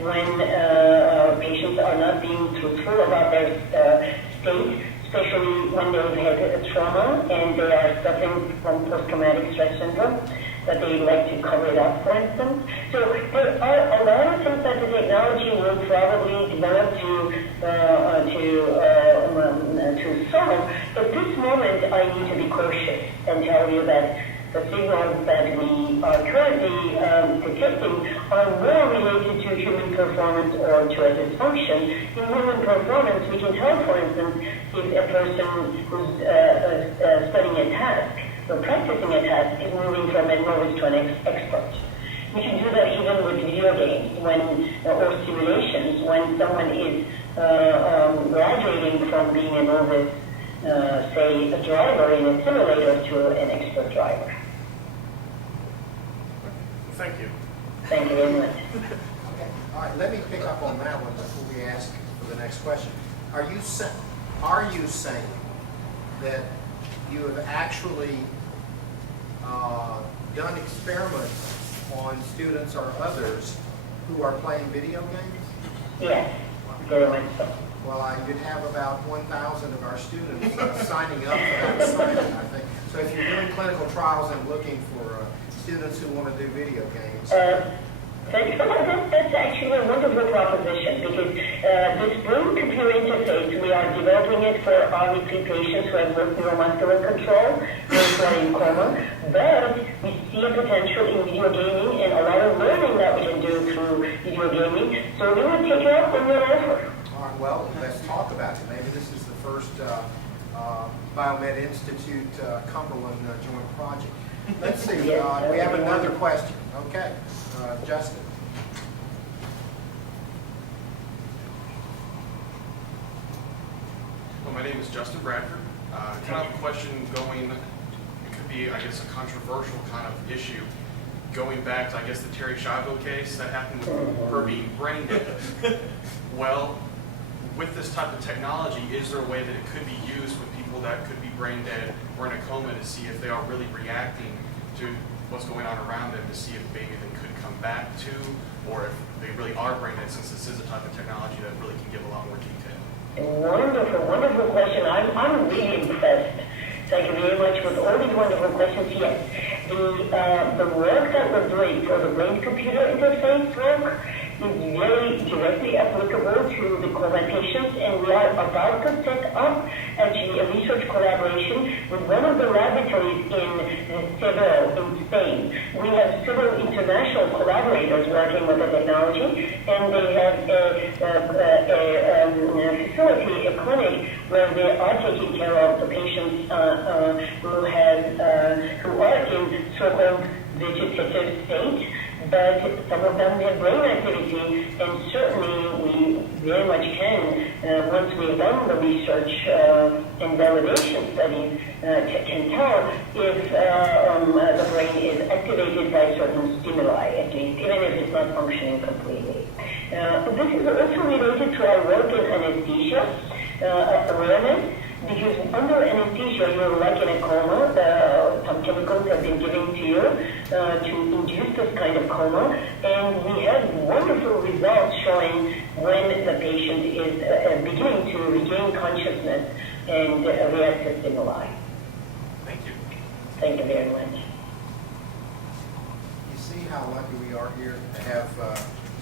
when patients are not being truthful about their state, especially when they've had a trauma and they are suffering from post-traumatic stress syndrome, that they like to cover it up, for instance. So there are a lot of things that the technology will probably develop to solve. At this moment, I need to be cautious and tell you that the signals that we are currently detecting are more related to human performance or to a dysfunction. In human performance, we can tell, for instance, if a person who's studying a task or practicing a task is moving from a novice to an expert. We can do that even with video games or simulations when someone is graduating from being a novice, say, a driver in a simulator to an expert driver. Thank you. Thank you very much. Okay. All right. Let me pick up on that one before we ask for the next question. Are you saying that you have actually done experiments on students or others who are playing video games? Yes, very much so. Well, I did have about 1,000 of our students signing up for that assignment, I think. So if you're doing clinical trials and looking for students who want to do video games. That's actually a wonderful proposition because this brain-computer interface, we are developing it for obviously patients who have neuromuscular control, those who are in coma, but we see a potential in video gaming and a lot of learning that we can do through video gaming. So we will take it up on your offer. All right, well, let's talk about it. Maybe this is the first Biomed Institute Cumberland joint project. Let's see. We have another question. Okay, Justin. Well, my name is Justin Bradford. Kind of a question going, it could be, I guess, a controversial kind of issue. Going back to, I guess, the Terry Schiavo case that happened with her being brain dead. Well, with this type of technology, is there a way that it could be used with people that could be brain dead or in a coma to see if they are really reacting to what's going on around them, to see if maybe they could come back to, or if they really are brain dead, since this is a type of technology that really can give a lot more detail? Wonderful, wonderful question. I'm really impressed. Thank you very much with all these wonderful questions. Yes, the work that we're doing for the brain-computer interface work is very directly applicable to the coma patients, and we are about to set up actually a research collaboration with one of the laboratories in Seville in Spain. We have several international collaborators working with the technology, and they have a facility, a clinic, where they are taking care of the patients who are in so-called vegetative state, but some of them have brain activity, and certainly we very much can, once we've done the research and validation studies, can tell if the brain is activated by certain stimuli, at least, even if it's not functioning completely. This is also related to our work in anesthesia awareness. Because under anesthesia, you're like in a coma. Some chemicals have been given to you to induce this kind of coma. And we have wonderful results showing when the patient is beginning to regain consciousness and react to stimuli. Thank you. Thank you very much. You see how lucky we are here to have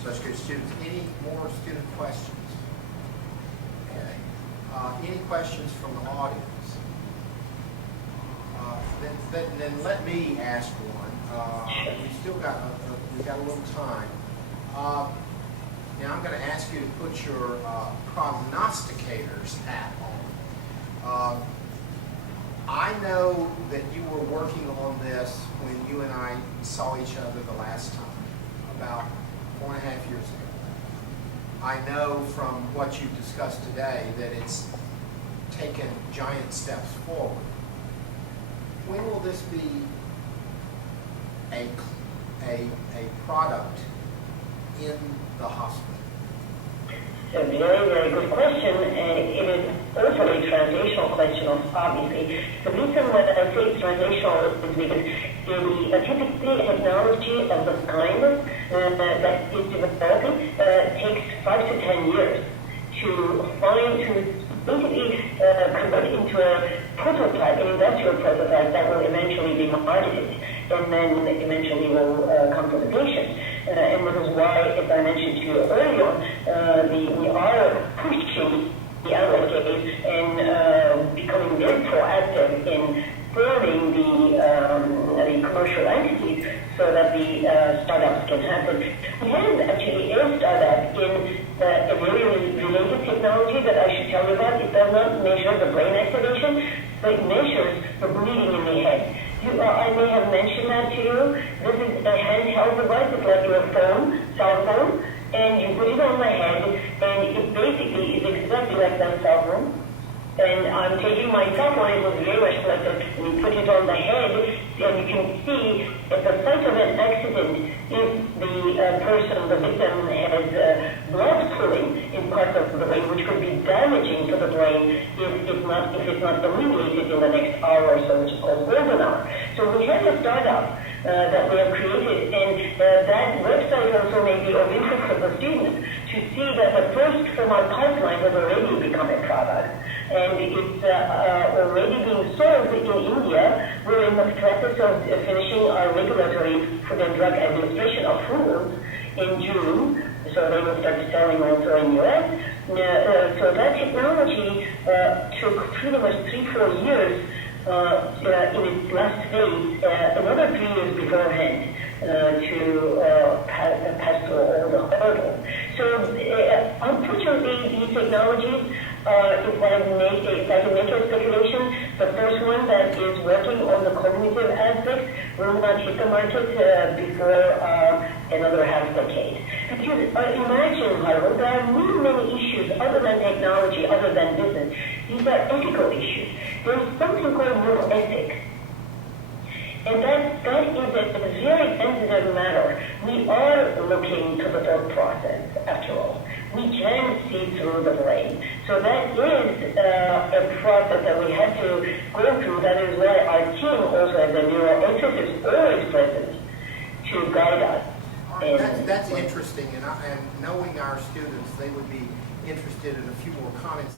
such good students. Any more student questions? Any questions from the audience? Then let me ask one. We still got we got a little time. Now I'm going to ask you to put your prognosticator's hat on. I know that you were working on this when you and I saw each other the last time, about 4.5 years ago. I know from what you've discussed today that it's taken giant steps forward. When will this be a product in the hospital? A very, very good question, and it is also a translational question, obviously. The reason why I say it's translational is because the typically technology of the kind that is developing takes 5 to 10 years to basically convert into a prototype, an industrial prototype that will eventually be marketed and then eventually will come to the patient. And this is why, as I mentioned to you earlier, we are pushing the animal case and becoming very proactive in forming the commercial entities so that the startups can happen. We have actually a startup in a very related technology that I should tell you about. It does not measure the brain activation, but it measures the bleeding in the head. I may have mentioned that to you. This is a handheld device. It's like your phone, cell phone, and you put it on the head, and it basically is exactly like that cell phone. And I'm taking my cell phone, it was very much like that. We put it on the head, and you can see at the site of an accident, if the person, the victim, has blood pooling in parts of the brain, which could be damaging to the brain if it's not alleviated in the next hour or so, which is called golden hour. So we have a startup that we have created, and that website also may be of interest to the students to see that the first from our pipeline has already become a product. And it's already being sold in India. We're in the process of finishing our regulatory Food and Drug Administration approvals in June, so they will start selling also in U.S. So that technology took pretty much 3-4 years in its last phase, another 3 years beforehand to pass through all the hurdles. So unfortunately, these technologies, if I can make a speculation, the first one that is working on the cognitive aspect will not hit the market before another half decade. Because imagine, Harold, there are many issues other than technology, other than business. These are ethical issues. There's something called moral ethics. And that is a very sensitive matter. We are looking to the thought process, after all. We can see through the brain. So that is a process that we have to go through. That is why our team also has a neuroethicist always present to guide us. That's interesting, and knowing our students, they would be interested in a few more comments.